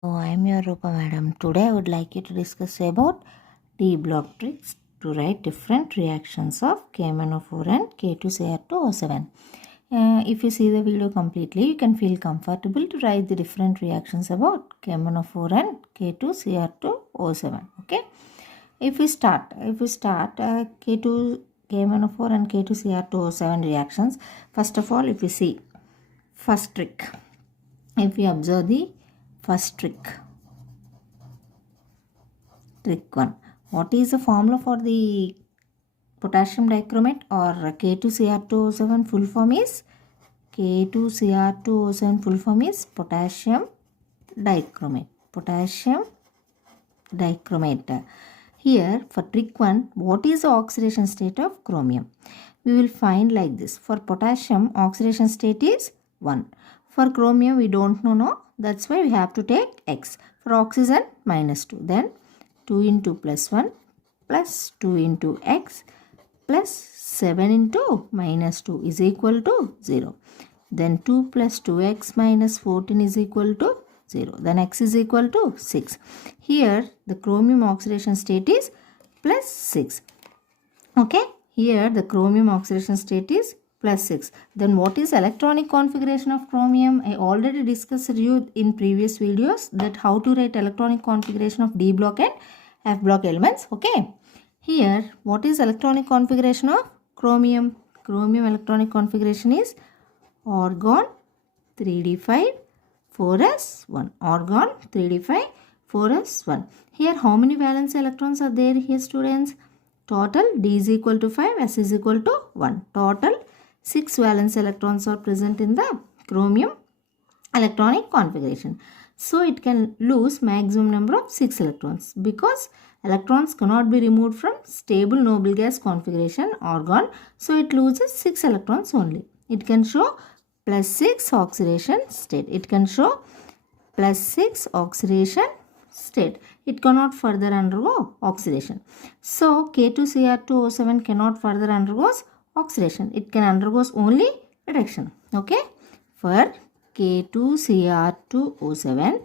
I am your Rupa madam. Today I would like you to discuss about D block tricks to write different reactions of KMnO4 and K2Cr2O7. If you see the video completely, you can feel comfortable to write the different reactions about KMnO4 and K2Cr2O7. Okay. If we start KMnO4 and K2Cr2O7 reactions, first of all, if we see first trick, if we observe the first trick 1. What is the formula for the potassium dichromate or K2Cr2O7 full form is K2Cr2O7 full form is potassium dichromate. Potassium dichromate. Here for trick 1, what is the oxidation state of chromium? We will find like this. For potassium, oxidation state is 1. For chromium, we don't know, no? That's why we have to take X. For oxygen, -2. Then 2 into plus 1 plus 2 into X plus 7 into -2 is equal to 0. Then 2 plus 2X minus 14 is equal to 0. Then X is equal to 6. Here, the chromium oxidation state is plus 6. Okay. Here, the chromium oxidation state is plus 6. Then what is electronic configuration of chromium? I already discussed you in previous videos that how to write electronic configuration of D block and F block elements. Okay. Here, what is electronic configuration of chromium? Chromium electronic configuration is argon 3d5 4s1. Argon 3d5 4s1. Here, how many valence electrons are there here, students? Total D is equal to 5, S is equal to 1. Total 6 valence electrons are present in the chromium electronic configuration. So it can lose maximum number of 6 electrons because electrons cannot be removed from stable noble gas configuration argon. So it loses 6 electrons only. It can show plus 6 oxidation state. It can show plus 6 oxidation state. It cannot further undergo oxidation. So K2Cr2O7 cannot further undergo oxidation. It can undergo only reduction. Okay. For K2Cr2O7,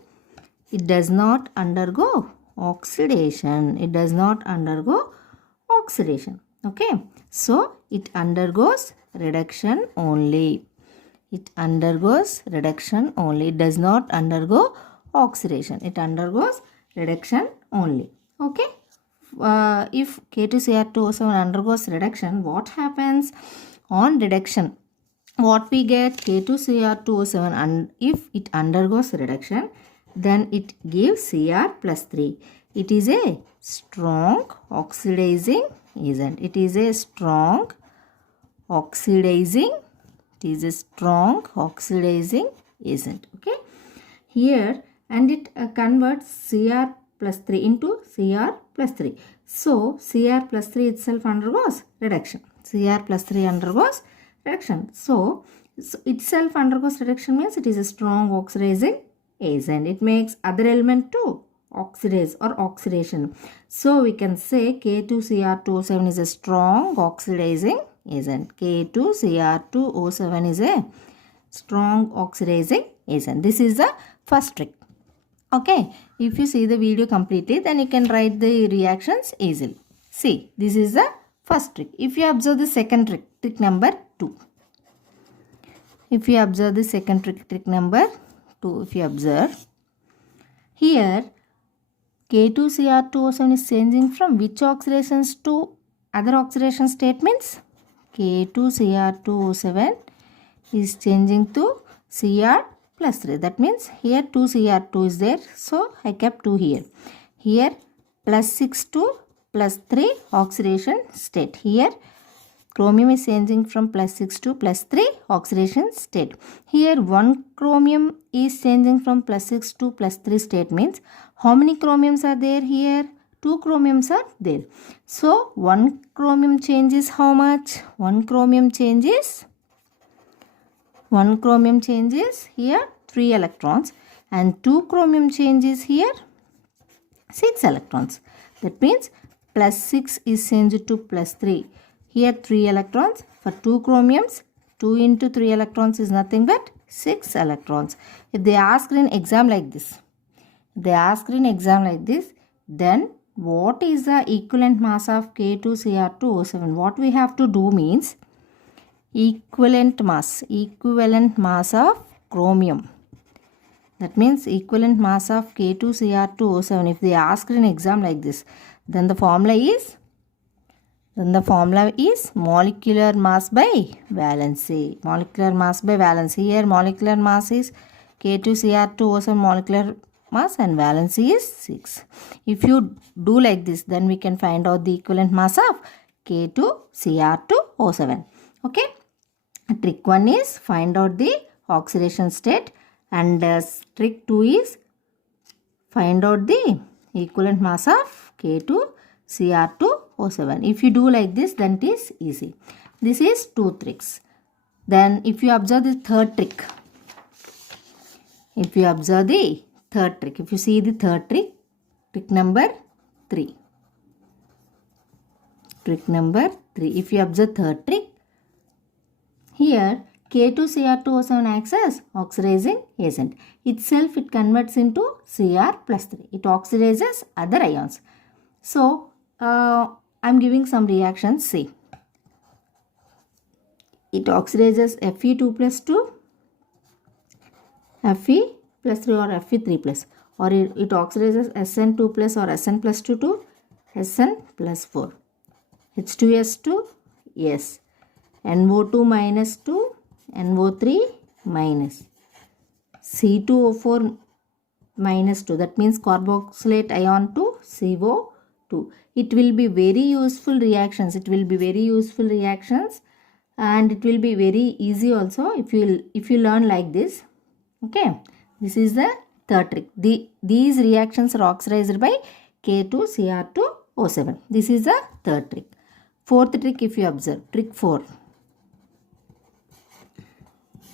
it does not undergo oxidation. It does not undergo oxidation. Okay. So it undergoes reduction only. It undergoes reduction only. It does not undergo oxidation. It undergoes reduction only. Okay. If K2Cr2O7 undergoes reduction, what happens? On reduction, what we get? K2Cr2O7, and if it undergoes reduction, then it gives Cr plus 3. It is a strong oxidizing agent. It is a strong oxidizing. It is a strong oxidizing agent. Okay. Here, and it converts Cr plus 3 into Cr plus 3. So, Cr plus 3 itself undergoes reduction. Cr plus 3 undergoes reduction. So itself undergoes reduction means it is a strong oxidizing agent. It makes other element to oxidize or oxidation. So, we can say K2Cr2O7 is a strong oxidizing agent. K2Cr2O7 is a strong oxidizing agent. This is the first trick. Okay, if you see the video completely, then you can write the reactions easily. See, this is the first trick. If you observe the second trick, trick number 2. If you observe the second trick, trick number 2, if you observe, here K2Cr2O7 is changing from which oxidations to other oxidation statements? K2Cr2O7 is changing to Cr plus 3. That means here 2 Cr2 is there. So I kept 2 here. Here plus 6 to plus 3 oxidation state. Here chromium is changing from plus 6 to plus 3 oxidation state. Here 1 chromium is changing from plus 6 to plus 3 state means how many chromiums are there here? 2 chromiums are there. So 1 chromium changes how much? 1 chromium changes here 3 electrons and 2 chromium changes here 6 electrons. That means plus 6 is changed to plus 3. Here 3 electrons. For 2 chromiums, 2 into 3 electrons is nothing but 6 electrons. If they ask in exam like this, they asked in exam like this, then what is the equivalent mass of K2Cr2O7? What we have to do means equivalent mass of chromium. That means equivalent mass of K2Cr2O7. If they ask in exam like this, then the formula is molecular mass by valency. Molecular mass by valency. Here molecular mass is K2Cr2O7 molecular mass and valency is 6. If you do like this, then we can find out the equivalent mass of K2Cr2O7. Okay. Trick 1 is find out the oxidation state, and trick 2 is find out the equivalent mass of K2Cr2O7. If you do like this, then it is easy. This is 2 tricks. Then if you observe the third trick, if you see the third trick, trick number 3. Trick number 3. If you observe third trick, here K2Cr2O7 acts as oxidizing agent. Itself it converts into Cr plus 3. It oxidizes other ions. So, I am giving some reactions. See. It oxidizes Fe2 plus 2, Fe plus 3 or Fe3 plus. Or it oxidizes Sn2 plus or Sn plus 2 to Sn plus 4. H2S2, yes. NO2 minus 2, NO3 minus. C2O4 minus 2. That means carboxylate ion to CO2. It will be very useful reactions. And it will be very easy also if you learn like this. Okay. This is the third trick. These reactions are oxidized by K2Cr2O7. This is the third trick. Fourth trick, if you observe, trick 4.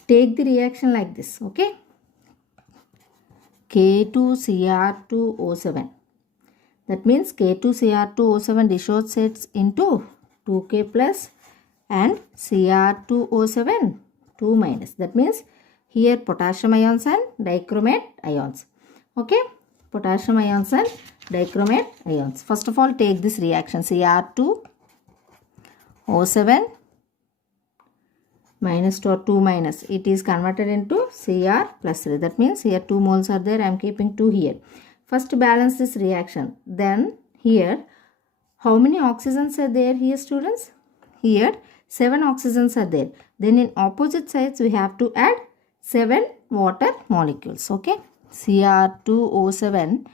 Take the reaction like this, okay? K2Cr2O7. That means K2Cr2O7 dissociates into 2K plus and Cr2O7 2 minus. That means here potassium ions and dichromate ions. Okay? Potassium ions and dichromate ions. First of all, take this reaction Cr2O7 minus 2 or 2 minus. It is converted into Cr plus 3. That means here 2 moles are there. I am keeping 2 here. First balance this reaction. Then here, how many oxygens are there here, students? Here 7 oxygens are there. Then in opposite sides we have to add 7 water molecules. Okay. Cr2O7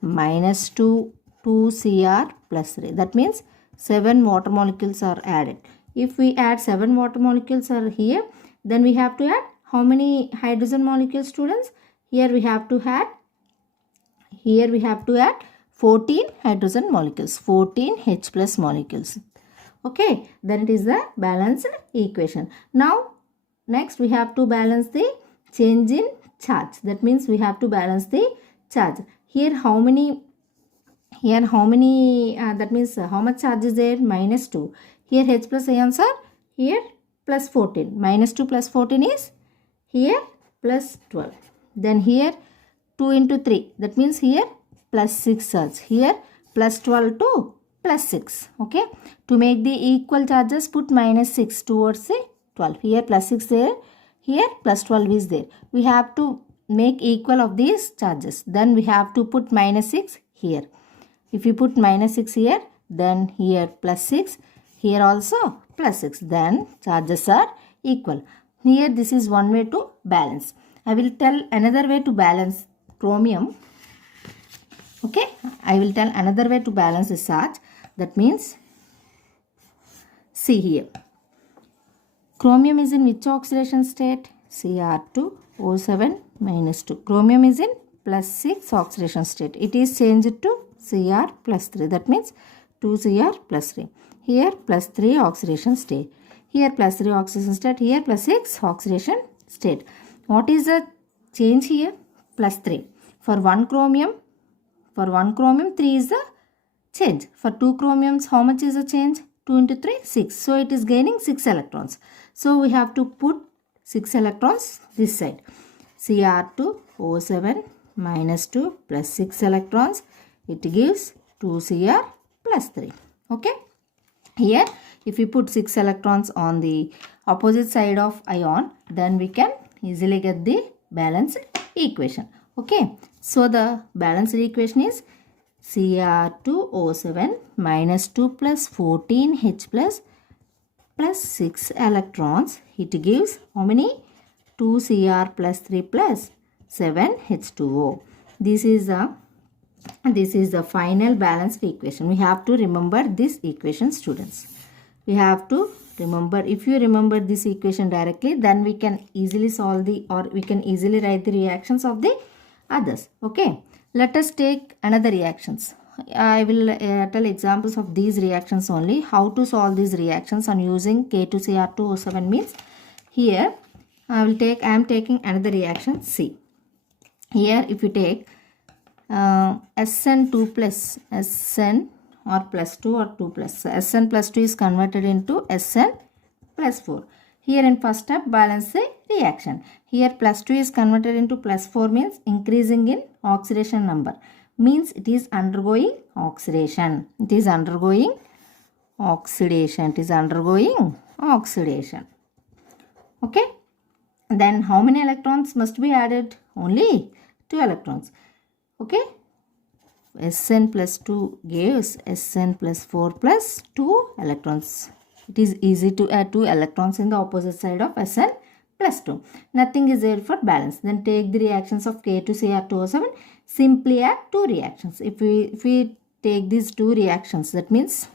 minus 2 Cr plus 3. That means 7 water molecules are added. If we add 7 water molecules are here, then we have to add how many hydrogen molecules, students? Here we have to add 14 hydrogen molecules, 14 H plus molecules. Okay, then it is the balanced equation. Now, next we have to balance the change in charge. That means we have to balance the charge. Here how many, that means how much charge is there? Minus 2. Here H plus ions are here plus 14. Minus 2 plus 14 is here plus 12. Then here 2 into 3. That means here plus 6 charge. Here plus 12 to plus 6. Okay. To make the equal charges, put minus 6 towards the 12. Here plus 6 there. Here plus 12 is there. We have to make equal of these charges. Then we have to put minus 6 here. If you put minus 6 here, then here plus 6. Here also plus 6. Then charges are equal. Here this is one way to balance. I will tell another way to balance chromium. Okay. I will tell another way to balance the charge. That means, see here. Chromium is in which oxidation state? Cr2O7 minus 2. Chromium is in plus 6 oxidation state. It is changed to Cr plus 3. That means 2Cr plus 3. Here plus 3 oxidation state. Here plus 3 oxidation state. Here plus 6 oxidation state. What is the change here? Plus 3. For one chromium 3 is the change. For 2 chromiums, how much is the change? 2 into 3, 6. So it is gaining 6 electrons. So we have to put 6 electrons this side. Cr2O7 minus 2 plus 6 electrons. It gives 2Cr plus 3. Okay. Here if we put 6 electrons on the opposite side of ion, then we can easily get the balanced equation. Okay. So the balanced equation is Cr2O7 minus 2 plus 14H plus 6 electrons. It gives how many? 2Cr plus 3 plus 7H2O. This is the final balanced equation. We have to remember this equation, students. We have to remember. If you remember this equation directly, then we can easily solve we can easily write the reactions of the others. Okay. Let us take another reactions. I will tell examples of these reactions only. How to solve these reactions on using K2Cr2O7 means, here I am taking another reaction C. Here if you take Sn2 plus Sn or plus 2 or 2 plus. So Sn plus 2 is converted into Sn plus 4. Here in first step, balance the reaction. Here plus 2 is converted into plus 4 means increasing in oxidation number. Means it is undergoing oxidation. It is undergoing oxidation. It is undergoing oxidation. Okay. Then how many electrons must be added? Only 2 electrons. Okay. Sn plus 2 gives Sn plus 4 plus 2 electrons. It is easy to add 2 electrons in the opposite side of Sn plus 2. Nothing is there for balance. Then take the reactions of K2Cr2O7. Simply add 2 reactions. If we take these 2 reactions, that means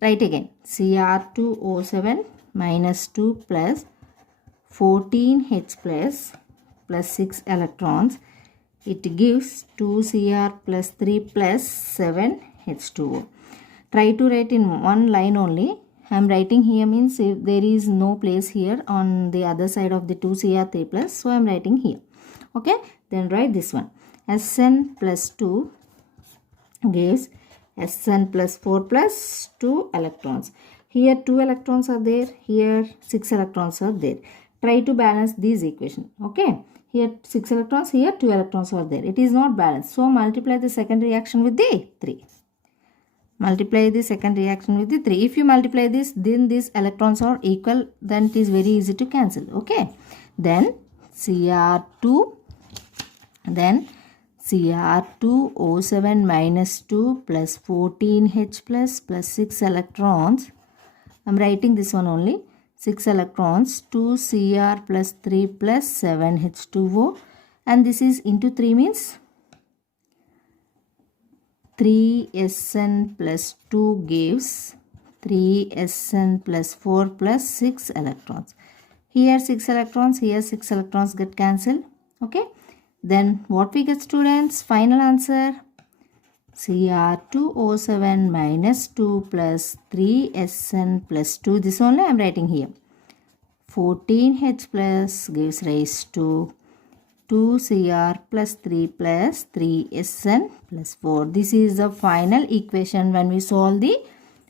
write again. Cr2O7 minus 2 plus 14H plus 6 electrons. It gives 2Cr plus 3 plus 7H2O. Try to write in one line only. I am writing here means if there is no place here on the other side of the 2Cr3 plus. So I am writing here. Okay. Then write this one. Sn plus 2 gives Sn plus 4 plus 2 electrons. Here 2 electrons are there. Here 6 electrons are there. Try to balance these equations. Okay. Here 6 electrons, here 2 electrons are there. It is not balanced. So multiply the second reaction with the 3. Multiply the second reaction with the 3. If you multiply this, then these electrons are equal. Then it is very easy to cancel. Okay. Then Cr2. Then Cr2O7 minus 2 plus 14H plus 6 electrons. I am writing this one only. 6 electrons, 2Cr plus 3 plus 7H2O, and this is into 3 means 3Sn plus 2 gives 3Sn plus 4 plus 6 electrons. Here 6 electrons, here 6 electrons get cancelled. Okay. Then what we get, students? Final answer. Cr2O7 minus 2 plus 3Sn plus 2. This only I am writing here. 14H plus gives rise to 2Cr plus 3 plus 3Sn plus 4. This is the final equation when we solve the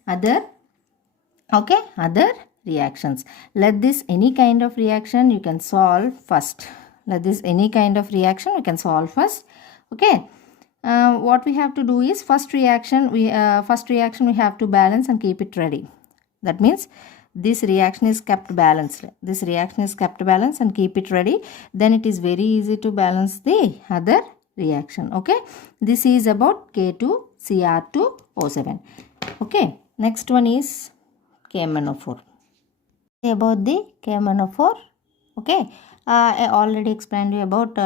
other reactions. Let this any kind of reaction you can solve first. Let this any kind of reaction we can solve first. Okay. What we have to do is first reaction we have to balance and keep it ready. That means this reaction is kept balanced. This reaction is kept balanced and keep it ready. Then it is very easy to balance the other reaction. Okay. This is about K2Cr2O7. Okay. Next one is KMnO4. About the KMnO4. Okay. I already explained you about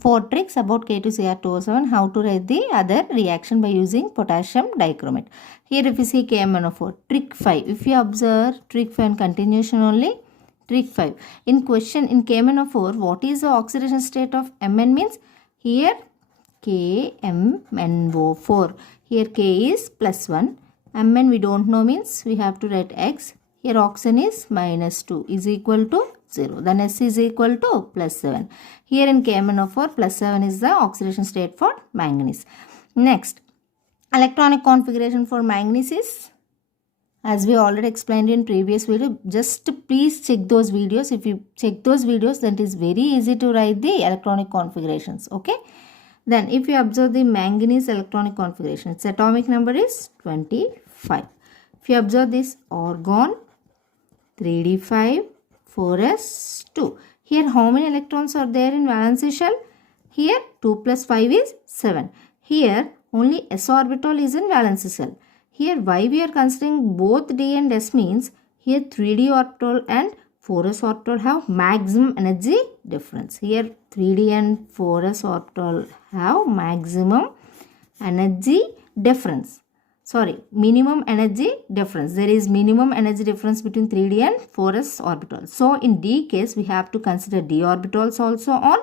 4 tricks about K2Cr2O7, how to write the other reaction by using potassium dichromate. Here if you see KMnO4, trick 5. If you observe trick 5 and continuation only, trick 5. In question in KMnO4, what is the oxidation state of Mn means? Here KMnO4. Here K is plus 1. Mn we don't know means we have to write X. Here oxygen is minus 2 is equal to 0. Then S is equal to plus 7. Here in KMnO4, plus 7 is the oxidation state for manganese. Next, electronic configuration for manganese is As we already explained in previous video, just please check those videos. If you check those videos, then it is very easy to write the electronic configurations. Okay. Then if you observe the manganese electronic configuration, its atomic number is 25. If you observe this argon, 3d5, 4s2. Here how many electrons are there in valence shell? Here 2 plus 5 is 7. Here only s orbital is in valence shell. Here why we are considering both d and s means here 3d orbital and 4s orbital have maximum energy difference. Here 3d and 4s orbital have maximum energy difference. Sorry, minimum energy difference. There is minimum energy difference between 3d and 4s orbital. So in d case we have to consider d orbitals also on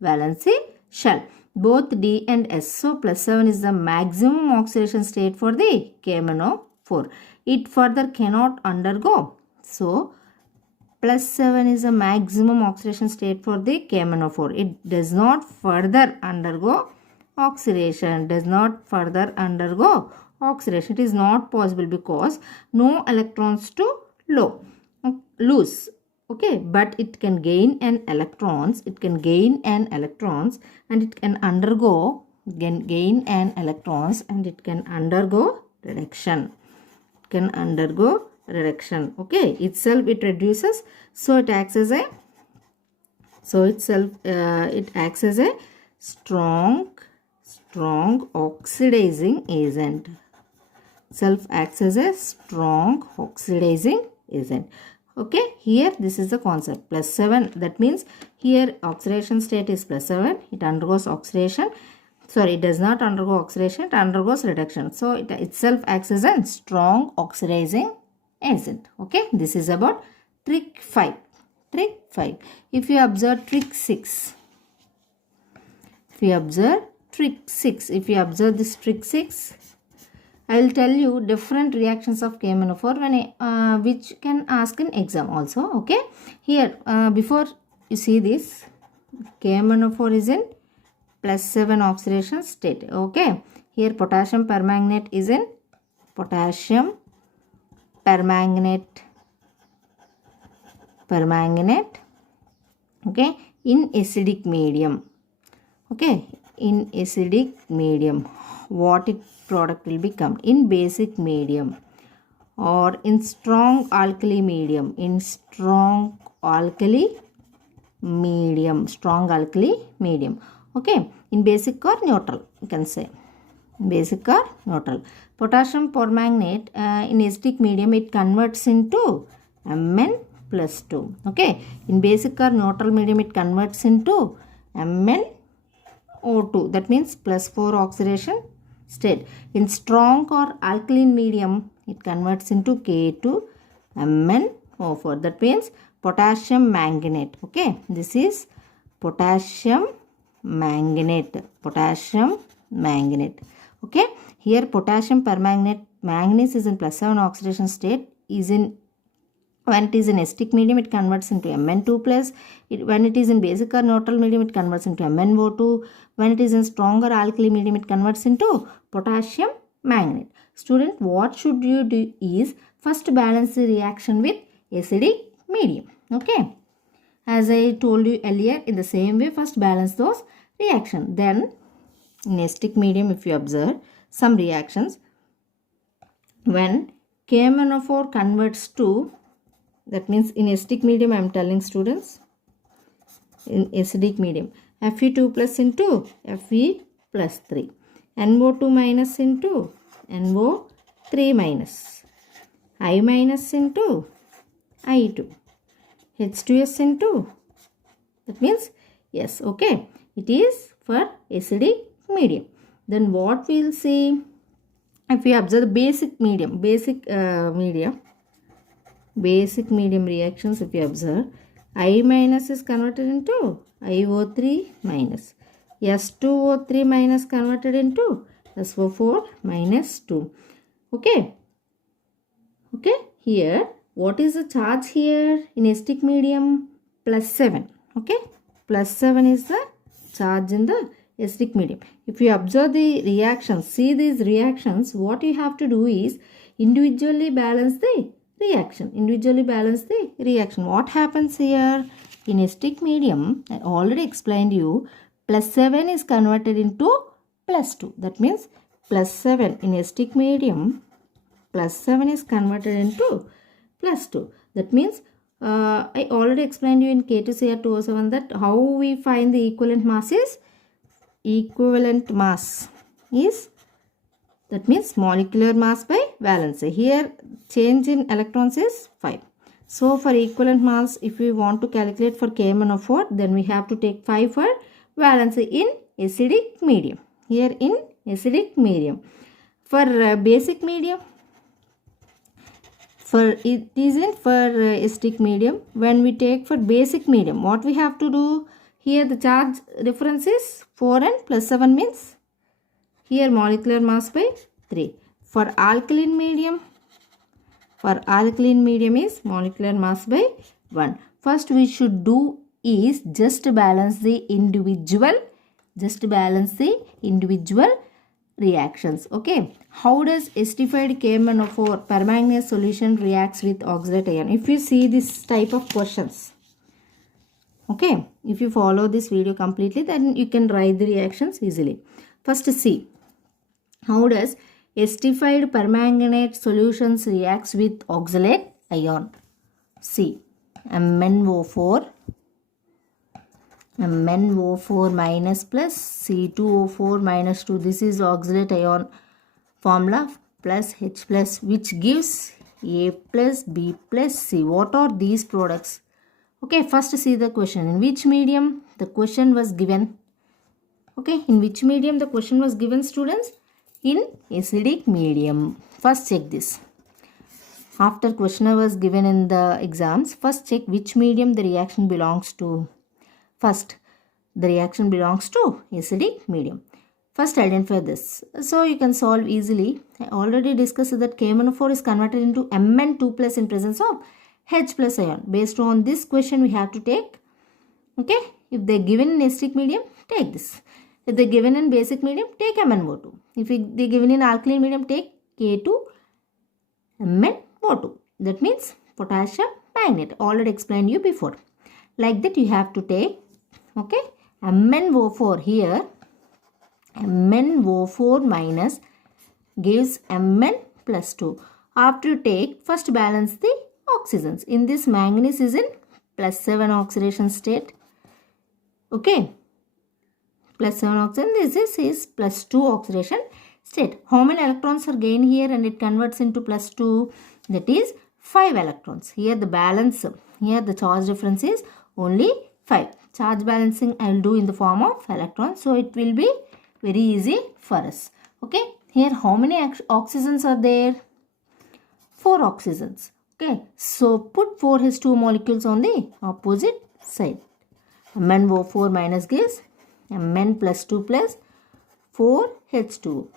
valence shell. Both d and s. So plus 7 is the maximum oxidation state for the KMnO4. It further cannot undergo. So plus 7 is the maximum oxidation state for the KMnO4. It does not further undergo oxidation. Does not further undergo oxidation. It is not possible because no electrons to lose. Okay, but it can gain an electrons. It can gain an electrons and it can undergo gain an electrons and it can undergo reduction. It can undergo reduction. Okay, itself it reduces, so it acts as a it acts as a strong oxidizing agent. Self acts as a strong oxidizing agent. Okay, here this is the concept plus 7. That means here oxidation state is plus 7. It undergoes oxidation. Sorry, it does not undergo oxidation. It undergoes reduction. So it itself acts as a strong oxidizing agent. Okay, this is about trick 5. Trick 5. If you observe trick 6. If you observe this trick 6, I will tell you different reactions of KMnO4 when which can ask in exam also. Okay. Here before you see this, KMnO4 is in plus 7 oxidation state. Okay. Here potassium permanganate is in potassium permanganate. Okay. In acidic medium. Okay. In acidic medium. What product will become in basic medium or in strong alkali medium. Okay, in basic or neutral, you can say basic or neutral. Potassium permanganate in acidic medium, it converts into Mn plus 2. Okay, in basic or neutral medium, it converts into MnO2. That means plus 4 oxidation state. In strong or alkaline medium, it converts into K2 MnO4. That means potassium manganate. Okay, this is potassium manganate. Okay, here potassium permanganate, manganese is in plus 7 oxidation state. When it is in acidic medium, it converts into Mn2 plus. When it is in basic or neutral medium, it converts into MnO2. When it is in stronger alkali medium, it converts into potassium manganate. Student, what should you do is first balance the reaction with acidic medium. Okay. As I told you earlier, in the same way, first balance those reactions. Then, in acidic medium, if you observe some reactions, when KMnO4 converts to, that means in acidic medium I am telling students, in acidic medium, Fe2 plus into Fe plus 3, NO2 minus into NO3 minus, I minus into I2, H2S into, that means yes, okay, it is for acidic medium. Then what we will see, if we observe the basic medium reactions, if you observe, I minus is converted into IO3 minus, S2O3 minus converted into SO4 minus 2. Okay, here what is the charge here in acidic medium? Plus 7. Okay, plus 7 is the charge in the acidic medium. If you observe the reactions, see these reactions, what you have to do is, individually balance the reaction. What happens here? In acidic medium, I already explained you, +7 is converted into +2. That means +7 in acidic medium, +7 is converted into +2. That means I already explained you in K2Cr2O7 that how we find the equivalent mass is that means molecular mass by valency. Here change in electrons is 5. So for equivalent mass, if we want to calculate for KMnO4, then we have to take 5 for valency in acidic medium. Here in acidic medium. For basic medium, for acidic medium, when we take for basic medium, what we have to do? Here the charge difference is 4 and +7 means here molecular mass by 3. For alkaline medium is molecular mass by 1. First we should do is just balance the individual reactions. Okay. How does acidified KMnO4 permanganate solution reacts with oxalate ion? If you see this type of questions, okay, if you follow this video completely, then you can write the reactions easily. First see, how does acidified permanganate solutions reacts with oxalate ion? See, MnO4 minus plus C2O4 minus 2. This is oxalate ion formula plus H plus, which gives A plus B plus C. What are these products? Okay, first see the question. In which medium the question was given? Okay, in which medium the question was given, students? In acidic medium. First check this. After question was given in the exams, first check which medium the reaction belongs to. First, the reaction belongs to acidic medium. First identify this. So you can solve easily. I already discussed that KMnO4 is converted into Mn2 plus in presence of H plus ion. Based on this question we have to take. Okay. If they given in acidic medium, take this. If they given in basic medium, take MnO2. If they given in alkaline medium, take K2MnO2. That means potassium magnate. Already explained you before. Like that you have to take, okay, MnO4 here. MnO4 minus gives Mn plus 2. After you take, first balance the oxygens. In this, manganese is in +7 oxidation state. Okay. +7 oxygen. This is +2 oxidation state. How many electrons are gained here and it converts into +2? That is 5 electrons. Here the balance, here the charge difference is only 5. Charge balancing I will do in the form of electrons. So it will be very easy for us. Okay. Here how many oxygens are there? 4 oxygens. Okay. So put 4 H2 molecules on the opposite side. MnO4 minus gives Mn plus 2 plus 4 H2.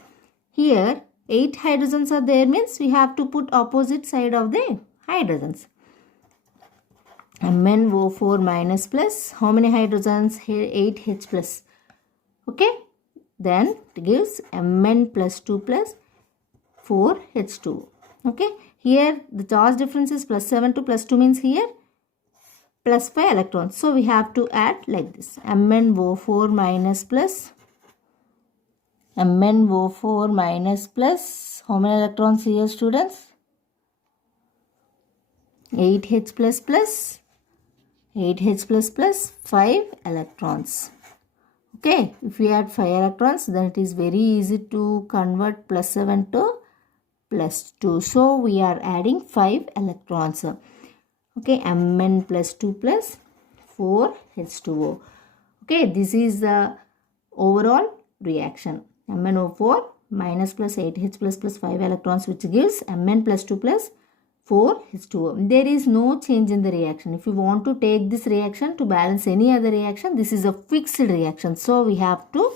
Here 8 hydrogens are there, means we have to put opposite side of the hydrogens. MnO4 minus plus, how many hydrogens? Here 8H plus. Okay. Then it gives Mn plus 2 plus 4H2. Okay. Here the charge difference is +7 to +2, means here +5 electrons. So we have to add like this. MnO4 minus plus, MnO4 minus plus, how many electrons here, students? 8H plus plus 8H plus 5 electrons. Okay, if we add 5 electrons, then it is very easy to convert +7 to +2. So we are adding 5 electrons. Okay, Mn plus 2 plus 4H2O. Okay, this is the overall reaction. MnO4 minus plus 8H plus 5 electrons, which gives Mn plus 2 plus 4H2O. There is no change in the reaction. If you want to take this reaction to balance any other reaction, this is a fixed reaction. So we have to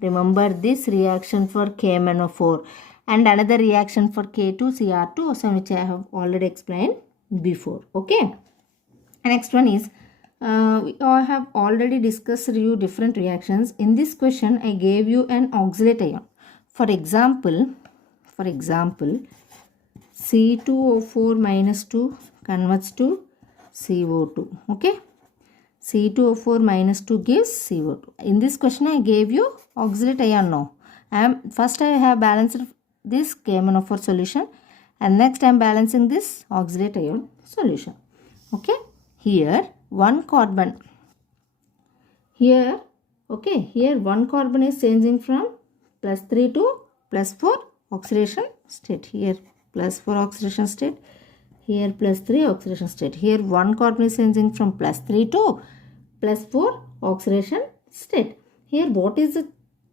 remember this reaction for KMnO4 and another reaction for K2Cr2, which I have already explained before. Okay. Next one is we have already discussed you different reactions. In this question, I gave you an oxalate ion. For example, C2O4 minus 2 converts to CO2. Okay. C2O4 minus 2 gives CO2. In this question I gave you oxalate ion now. First I have balanced this KMnO4 solution and next I am balancing this oxalate ion solution. Okay. Here one carbon. Here one carbon is changing from +3 to +4 oxidation state. Here +4 oxidation state. Here +3 oxidation state. Here one carbon is changing from +3 to +4 oxidation state. Here what is the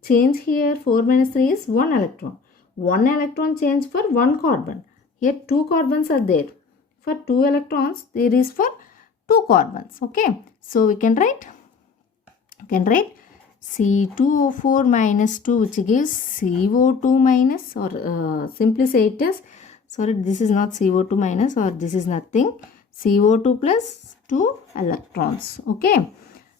change here? 4 minus 3 is 1 electron. 1 electron change for 1 carbon. Here 2 carbons are there. For 2 electrons there is for 2 carbons. Okay. So we can write C2O4 minus 2 which gives CO2 minus, or simply say it as, sorry, this is not CO2 minus, or this is nothing, CO2 plus 2 electrons. Okay.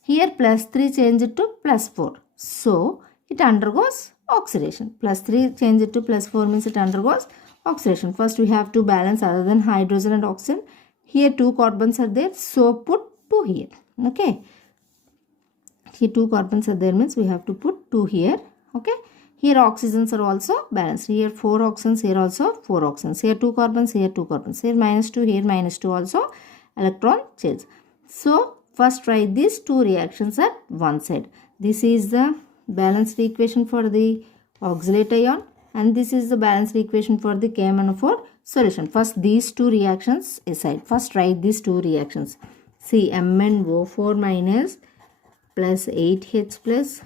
Here +3 change it to +4. So it undergoes oxidation. +3 change it to +4 means it undergoes oxidation. First we have to balance other than hydrogen and oxygen. Here 2 carbons are there. So put 2 here. Okay. Here 2 carbons are there means we have to put 2 here. Okay. Here oxygens are also balanced. Here 4 oxygens, here also 4 oxygens. Here 2 carbons, here 2 carbons. Here -2, here -2 also electron change. So first write these two reactions at one side. This is the balanced equation for the oxalate ion and this is the balanced equation for the KMnO4 solution. First these two reactions aside. First write these two reactions. See, MnO4 minus plus 8H plus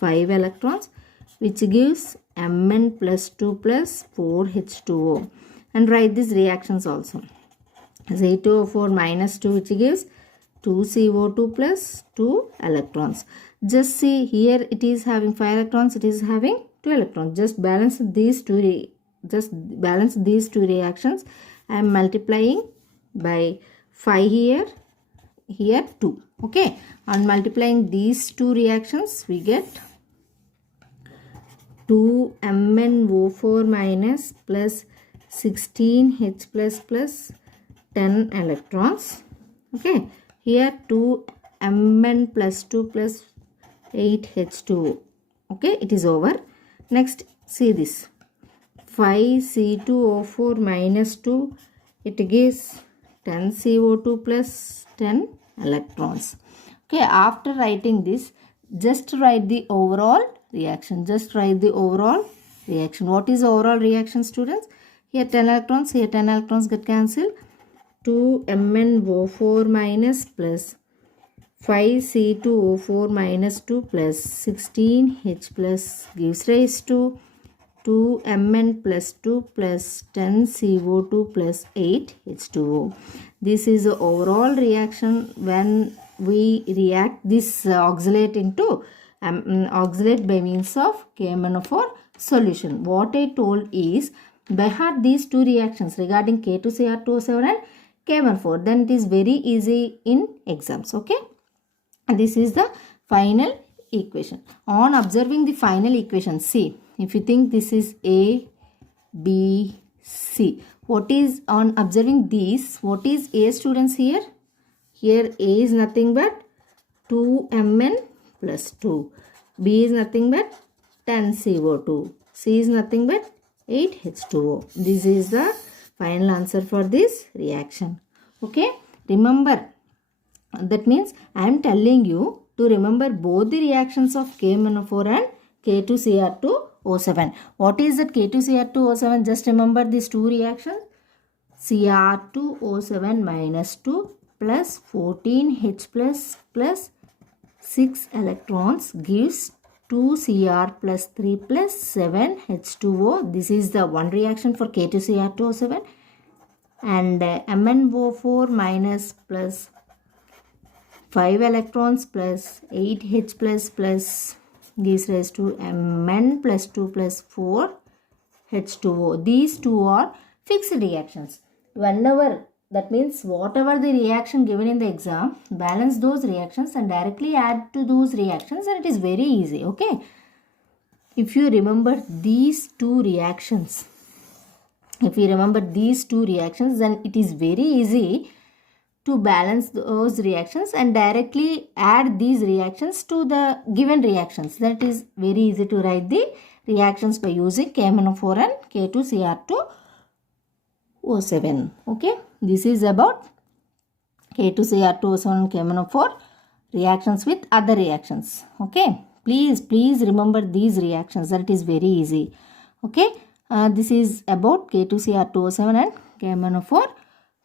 5 electrons which gives Mn plus 2 plus 4H2O, and write these reactions also. C2O4 minus 2 which gives 2CO2 plus 2 electrons. Just see, here it is having 5 electrons, it is having 2 electrons. Just balance these two reactions. I am multiplying by 5 here 2. Okay, on multiplying these two reactions we get 2MnO4 minus plus 16H plus 10 electrons. Okay, here 2Mn plus 2 plus 8H2O. Okay, it is over. Next, see this 5C2O4 minus 2, it gives 10CO2 plus 10 electrons. Okay, after writing this, just write the overall reaction. Just write the overall reaction. What is overall reaction, students? Here 10 electrons, here 10 electrons get cancelled. 2MnO4 minus plus 5C2O4 minus 2 plus 16H plus gives rise to 2Mn plus 2 plus 10CO2 plus 8H2O. This is the overall reaction when we react this oxalate into oxalate by means of KMnO4 solution. What I told is, by heart these two reactions regarding K2Cr2O7 and KMnO4, then it is very easy in exams. Okay, and this is the final equation. On observing the final equation, see, if you think this is A, B, C, what is, on observing these, what is A, students? Here A is nothing but 2Mn plus 2. B is nothing but 10CO2. C is nothing but 8H2O. This is the final answer for this reaction. Okay, remember, that means I am telling you to remember both the reactions of KMnO4 and K2Cr2O7. What is that K2Cr2O7? Just remember these two reactions. Cr2O7 minus 2 plus 14H plus 6 electrons gives 2Cr plus 3 plus 7H2O. This is the one reaction for K2Cr2O7. And MnO4 minus plus 5 electrons plus 8H plus gives rise to Mn plus 2 plus 4H2O. These two are fixed reactions. Whenever, that means whatever the reaction given in the exam, balance those reactions and directly add to those reactions, and it is very easy. Okay, if you remember these two reactions, If we remember these two reactions, then it is very easy to balance those reactions and directly add these reactions to the given reactions. That is very easy to write the reactions by using KMnO4 and K2Cr2O7. Okay, this is about K2Cr2O7 and KMnO4 reactions with other reactions. Okay, please remember these reactions. That is very easy. Okay, this is about K2Cr2O7 and KMnO4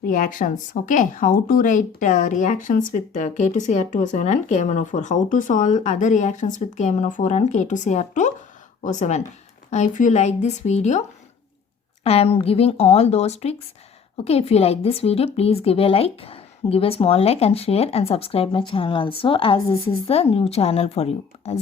reactions. Okay, how to write reactions with K2Cr2O7 and KMnO4, how to solve other reactions with KMnO4 and K2Cr2O7. If you like this video, I am giving all those tricks. Okay, if you like this video, please give a like, give a small like and share, and subscribe my channel also, as this is the new channel for you. As